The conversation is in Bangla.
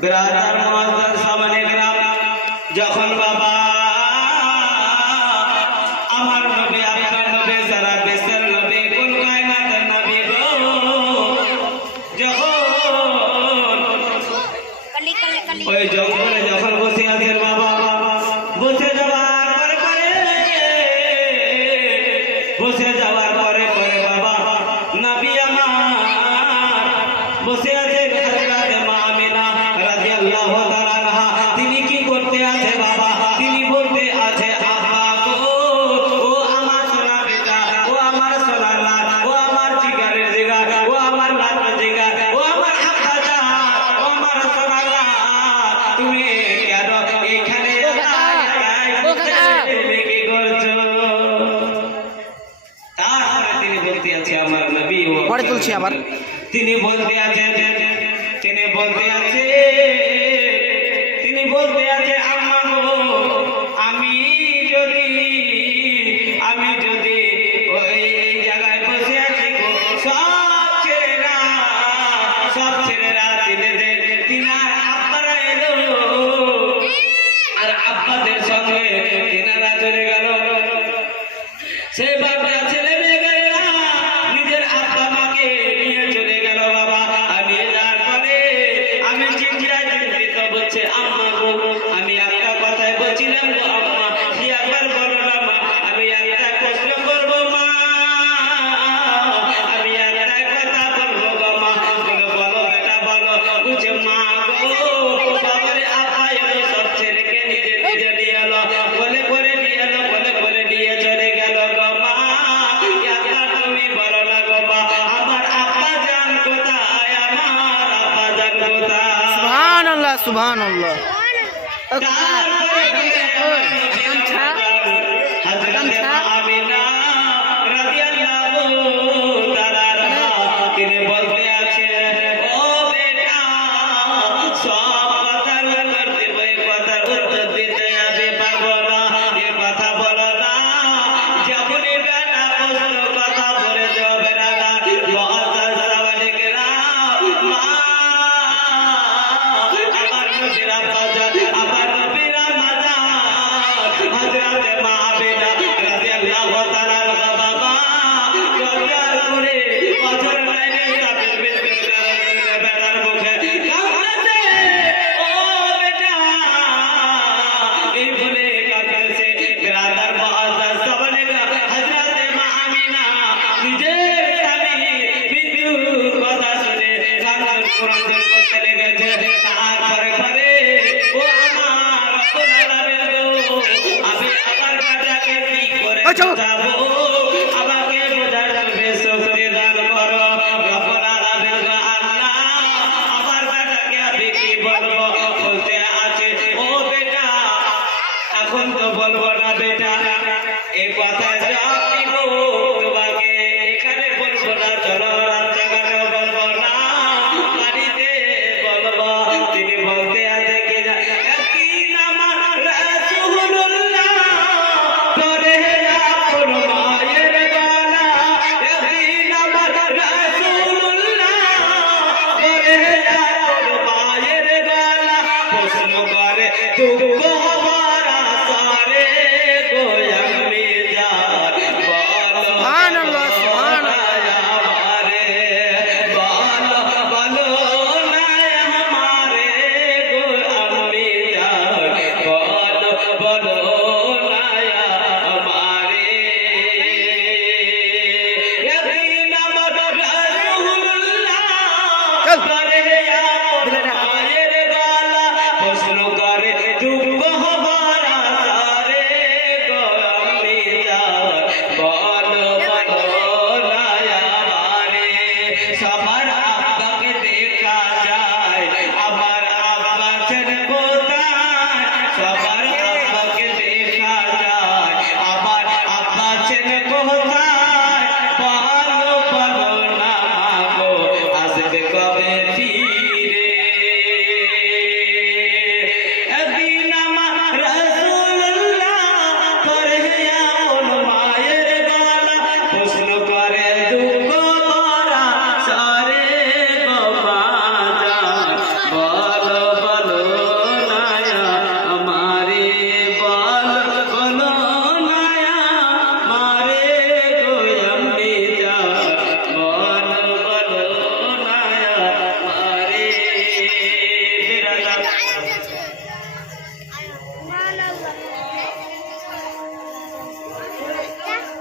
बिरादर मुअज्जज सामने ग्राम যখন বাবা আমার নবী আপনার নবী সারা বিশ্বের নবী কুল কায়নাতের নবী গো যখন ওই জঙ্গলে যখন বসে আছেন বাবা বসে যাওয়ার পরে বাবা নবী আমার বসে আছে হযরত মা আমিনা রাদিয়াল্লাহু তাআলা আনহা তিনি কি করতে আছে বাবা তিনি বলতে আছে আব্বা গো ও আমার সোনা বেটা ও আমার সোনা লাল ও আমার জিগারের জিগার ও আমার লালের জিগার ও আমার আব্বা জান ও আমার সোনা লাল তুমি কেন এখানে তুমি কি করছো তারপরে তিনি বলতে আছে আমার নবী পরে তুলছি আবার তিনি বলতে আছে আম্মা গো আমি যদি ওই এই জায়গায় বসে আছি গো সব ছেলেরা তিনার আব্বারা এলো আর আব্বাদের সঙ্গে তিনারা চলে গেল সে বাবা ছেলে মেয়েরা নিজের আব্বা মাকে নিয়ে চলে গেল বাবা আমি যার পরে আমি চিন্তিত বলছে আম্মা গো আমি একটা কথাই বলছিলাম গো আম্মা কি একবার বলো না মা আমি একটা প্রশ্ন করবো মা আমি একটা কথা বলবো গো মা বলো বেটা বলো বুঝে মা গো বাবারে আব্বা এলো সব ছেলেকে নিজে নিয়ে এলো বলে করে নিয়ে চলে গেল গো মা একবার তুমি বলো না গো মা আমার আব্বা জান কোথায় সুবহানাল্লাহ সুবহানাল্লাহ তিনি বলতে আছে ও বেটা সব কথার উত্তর দিব এই কথার উত্তর দিতে আমি পারবো না এ কথা বলো না যখনই বেটা প্রশ্ন কথা বলে যাবে না মুআজ্জজ সামনে গ্রাম মা আমার নবীর আব্বা জান আমার নবীর আম্মা জান হযরত মা আমিনা রাদিয়াল্লাহু তাআলা আনহা বাবা গর্দার করে অজর লাইনে তাবিল বিসমিল করে বেটার মুখে কাঁদছে ও বেটা এই বলে কাঁদছে বিরাদর মুআজ্জজ সামনে হযরত মা আমিনা নিজের স্বামী মৃত্যুর কথা শুনে কান্নার ক্রন্দন করতে লেগেছে তারপরে ও আমার রব্বুল আলামিন গো আমি আমার বেটাকে কি করে